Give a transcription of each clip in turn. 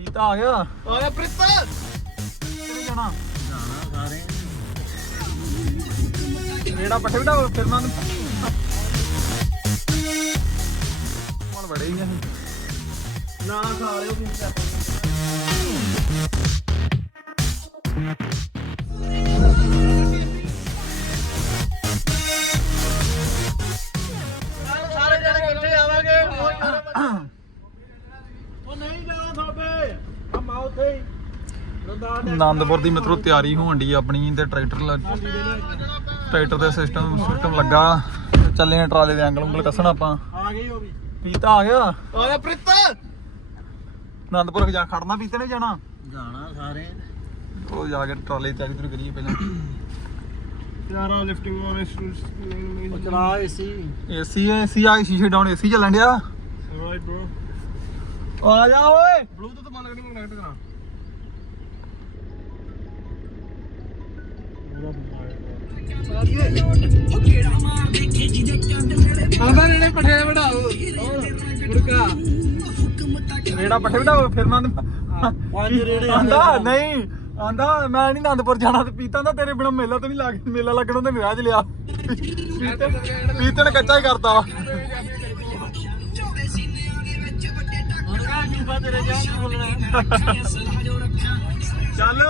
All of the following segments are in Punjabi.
ਪੀਤਾ ਆ ਗਿਆ। ਆਇਆ ਪ੍ਰਿਤ ਕਿਹਨੇ ਜਾਣਾ ਜਾਣਾ? ਸਾਰੇ ਰੇੜਾ ਪੱਠੇ ਬਿਠਾ ਫਿਰ ਮੈਂ ਮਨ ਬੜੇ ਹੀ ਨਹੀਂ ਨਾ ਖਾ ਲਿਓ ਵੀ ਆਨੰਦਪੁਰ ਦੀ ਮਿੱਤਰੋ ਤਿਆਰੀ ਹੋਣ ਦੀ ਆਪਣੀ ਤੇ ਟਰੈਕਟਰ ਲ- ਟਰੈਕਟਰ ਦੇ ਸਿਸਟਮ ਸਿਸਟਮ ਲੱਗਾ। ਚੱਲੇ ਆ ਟਰਾਲੇ ਦੇ ਐਂਗਲ ਉਂਗਲ ਕੱਸਣ ਆਪਾਂ। ਆ ਗਈ ਉਹ ਵੀ ਪੀਤਾ ਆ ਗਿਆ? ਆਇਆ ਪ੍ਰਿਤ! ਆਨੰਦਪੁਰ ਜਾ ਖੜਨਾ ਪੀਤੇ ਨੇ ਜਾਣਾ? ਜਾਣਾ ਸਾਰੇ। ਉਹ ਜਾ ਕੇ ਟਰਾਲੇ ਦੀ ਤਿਆਰੀ ਤੁਰੀ ਕਰੀਏ ਪਹਿਲਾਂ। ਯਾਰਾ ਲਿਫਟਿੰਗ ਵਾਲੇ ਚਲਾ ਏਸੀ ਏਸੀ ਏਸੀ ਆ ਸ਼ੀਸ਼ੇ ਡਾਊਨ ਏਸੀ ਚੱਲਣ ਡਿਆ? ਰਾਈਟ ਬ੍ਰੋ ਆ ਜਾ ਓਏ। ਬਲੂਟੁੱਥ ਬੰਦ ਕਰਕੇ ਮੈਂ ਕਨੈਕਟ ਕਰਾਂ। ਆਂਦਾ ਨੇੜੇ ਪੱਠੇ ਵੜਾਓ ਮੁਰਕਾ ਰੇੜਾ ਪੱਠੇ ਬਿਠਾਓ ਫਿਰ ਮੈਂ ਪੰਜ ਰੇੜੇ ਆਂਦਾ ਨਹੀਂ ਆਂਦਾ ਮੈਂ ਨਹੀਂ ਆਨੰਦਪੁਰ ਜਾਣਾ ਤੇ ਪੀਤਾ ਦਾ ਤੇਰੇ ਬਿਨਾ ਮੇਲਾ ਤਾਂ ਨਹੀਂ ਲੱਗ ਮੇਲਾ ਲੱਗਣੋਂ ਤੇ ਨਿਰਾਜ ਲਿਆ। ਪੀਤੇ ਪੀਤੇ ਨੇ ਕੱਚਾ ਹੀ ਕਰਤਾ। ਵਾ। ਜੂਬਾ ਤੇਰੇ ਜਾਨ ਬੋਲਣਾ। ਚੱਲ।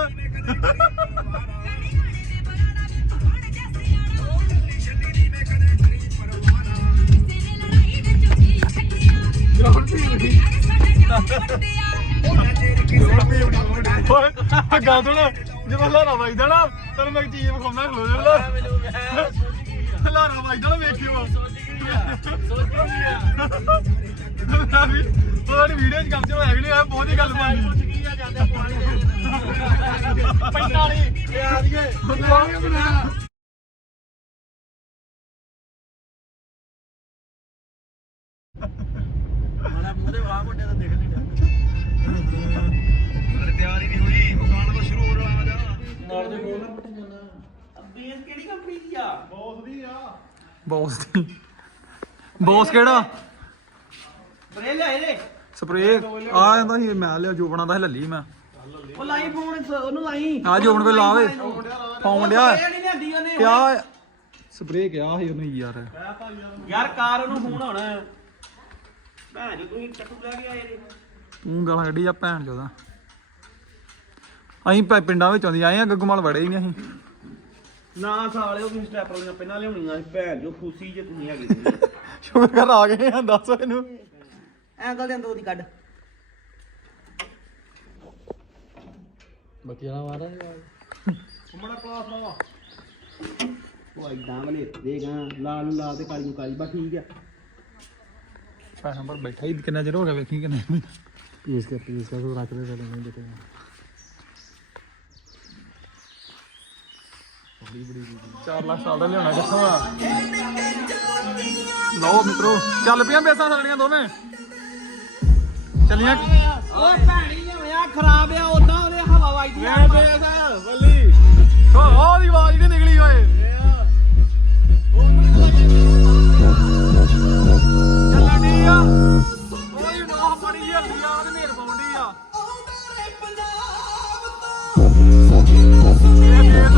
ਓਏ ਗੱਲ ਸੁਣ ਜਦੋਂ ਲਾਰਾ ਵੱਜਦਾ ਨਾ ਤੈਨੂੰ ਮੈਂ ਇੱਕ ਚੀਜ਼ ਵਿਖਾਉਣਾ ਖਲੋ ਜਾ ਲਾਰਾ ਵੱਜਦਾ ਨਾ ਵੇਖਿਓ। ਮੈਂ ਵੀ ਤੁਹਾਡੀ ਵੀਡੀਓ ਚ ਕੰਮ ਚ ਹੋਇਆ ਕਿ ਨਹੀਂ ਹੋਇਆ ਬਹੁਤ ਹੀ ਗੱਲ ਬਣਦੀ। 45 ਇਹ ਆ ਦੀਏ ਮਾੜਾ ਮੂੰਹ ਦੇ ਵਾਹ ਮੁੰਡੇ ਦਾ ਦੇਖ ਲੈਣਾ ਤਿਆਰੀ ਨਹੀਂ ਹੋਈ ਮਕਾਨ ਤਾਂ ਸ਼ੁਰੂ ਹੋ ਰਿਹਾ ਆ ਜਾ ਨਾਲ ਦੇ ਕੋਲ ਨਾ ਪੱਟੇ ਜਾਣਾ ਬੇਸ ਕਿਹੜੀ? ਕੰਪਨੀ ਦੀ ਆ ਬੌਸ ਦੀ ਆ ਬੌਸ ਦੀ ਬੌਸ ਕਿਹੜਾ ਬਰੇ ਲੈ ਇਹਦੇ ਸਪਰੇ ਆ ਜਾਂਦਾ ਸੀ ਮੈਂ ਲਿਆ ਜੋ ਬਣਾਦਾ ਸੀ ਲੱਲੀ ਮੈਂ। ਉਹ ਲਾਈ ਫੋਨ ਉਹਨੂੰ ਲਾਈ। ਆ ਜੋਬਨ ਕੋਲ ਲਾਵੇ। ਫੌਨ ਉਹਨੇ। ਕਿਆ? ਸਪਰੇ ਕਿਹਾ ਸੀ ਉਹਨੇ ਯਾਰ। ਯਾਰ ਕਾਰ ਉਹਨੂੰ ਫੋਨ ਆਉਣਾ। ਭੈਣ ਜੀ ਤੁਸੀਂ ਟੱਟੂ ਲੈ ਕੇ ਆਏ ਤੂੰ ਗਾਲਾਂ ਕੱਢੀ ਜਾ ਭੈਣ ਚੋਦਾ। ਅਸੀਂ ਪੈ- ਪਿੰਡਾਂ ਵਿੱਚ ਆਉਂਦੀ ਆਏ ਆ ਗੱਗੂਮਾਲ ਵੜੇ ਹੀ ਨਹੀਂ ਅਸੀਂ। ਨਾ ਸਾਲਿਓ ਵੀ ਸਟੈਪ ਵਾਲੀਆਂ ਪਹਿਲਾਂ ਲਿਆਉਣੀਆਂ ਸੀ। ਭੈਣ ਜੋ ਖੁਸ਼ੀ ਜੇ ਤੁਸੀਂ ਹੈਗੇ ਸ਼ੁਕਰ ਕਰ ਆ ਗਏ ਆ ਦੱਸ ਇਹਨੂੰ ਐਂਗਲ ਦੇ ਅੰਦਰ ਦੀ ਕੱਢ। ਬਤੀਆ ਮਾਰਾ ਘੁੰਮਣਾ ਕਲਾਸ ਲਾ ਉਹ ਇਦਾਂ ਵਲੇ ਦੇਗਾ ਲਾਲ ਨੂੰ ਲਾਲ ਤੇ ਕਾਲੀ ਨੂੰ ਕਾਲੀ ਬਾ ਠੀਕ ਆ। ਪੈਸਾ ਨੰਬਰ ਬੈਠਾ ਹੀ ਕਿੰਨਾ ਚਿਰ ਹੋ ਗਿਆ ਵੇਖੀ ਕਿੰਨੇ ਪੀਸ ਕੇ ਪੀਸ ਕੇ ਤੂੰ ਰੱਖ ਦੇ ਸਾਡੇ ਨਹੀਂ ਦੇਖੇ 4 ਲੱਖ ਸਾਲ ਦਾ ਲਿਆਉਣਾ ਕਿੱਥੋਂ ਆ? ਲਓ ਮਿੱਤਰੋ ਚੱਲ ਪਈਆਂ ਬੇਸਾਂ ਸਾਡੀਆਂ ਦੋਵੇਂ। ਚੱਲੀਆਂ। ਓਏ ਭੈਣੀ ਲਿਆਉਣਿਆ ਖਰਾਬ ਆ ਉਦਾਂ ਉਹਦੇ ਹਵਾ ਵੱਜਦੀ ਆ। ਬੱਲੀ। ਓ ਉਹਦੀ ਆਵਾਜ਼ ਨਹੀਂ ਨਿਕਲੀ ਓਏ। ਚੱਲਣੀ ਆ। ਨੋਹ ਮੜੀ ਜਿਹੀ ਹਲਦੀ ਆ ਉਹਦੇ ਨੇਰ ਪਾਉਂਦੀ ਆ। ਇਹ ਖੇਤ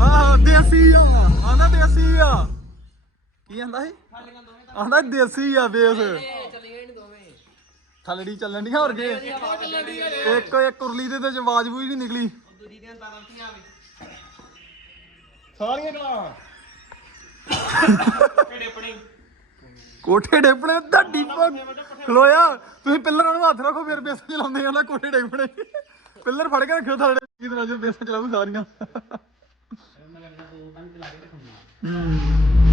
ਆਹ ਦੇਸੀ ਆ। ਦੇਸੀ ਆ। ਕੀ ਆਂਦਾ ਸੀ? ਆਂਦਾ ਦੇਸੀ ਆ ਬੇਸ। ਥਲੜੀ ਚੱਲਣ ਦੀ ਹੋਰ ਕੇ? ਇੱਕ ਇੱਕ ਉਰਲੀ ਦੇ ਤੇ ਆਵਾਜ਼ ਵੀ ਨਹੀਂ ਨਿਕਲੀ। ਸਾਰੀਆਂ ਕਲਾ ਕੋਠੇ ਡੇਪਣੇ ਤੁਹਾਡੀ ਖਲੋਇਆ। ਤੁਸੀਂ ਪਿੱਲਰਾਂ ਨੂੰ ਹੱਥ ਰੱਖੋ, ਫਿਰ ਬੇਸਾਂ ਚਲਾਉਂਦੇ ਆ ਨਾ ਕੋਠੇ ਡੇਪਣੇ। ਪਿੱਲਰ ਫੜ ਕੇ ਰੱਖਿਓ ਥਲੜੇ। ਕੀ ਤਰ੍ਹਾਂ ਜੇ ਬੇਸਾਂ ਚਲਾਉ ਸਾਰੀਆਂ। mm.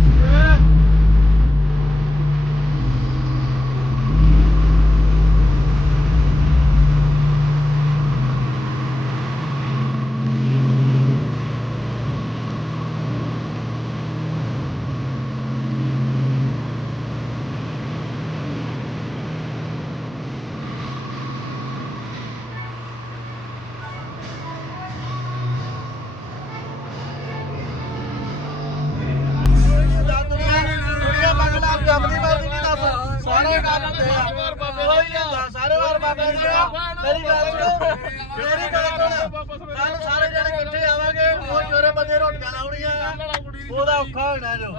ਸਾਰੇ ਵਾਰ ਬਾਬੇ ਨੇ ਕਿਹਾ ਮੇਰੀ ਗੱਲ ਸੁਣੋ ਮੇਰੀ ਗੱਲ ਸੁਣ ਕੱਲ ਸਾਰੇ ਜਣੇ ਇਕੱਠੇ ਆਵਾਂਗੇ ਉਹ ਜੋਰੇ ਬੰਦੇ ਰੋਟੀਆਂ ਲਾਉਣੀਆਂ ਉਹਦਾ ਔਖਾ ਹੋਣਾ ਜੋ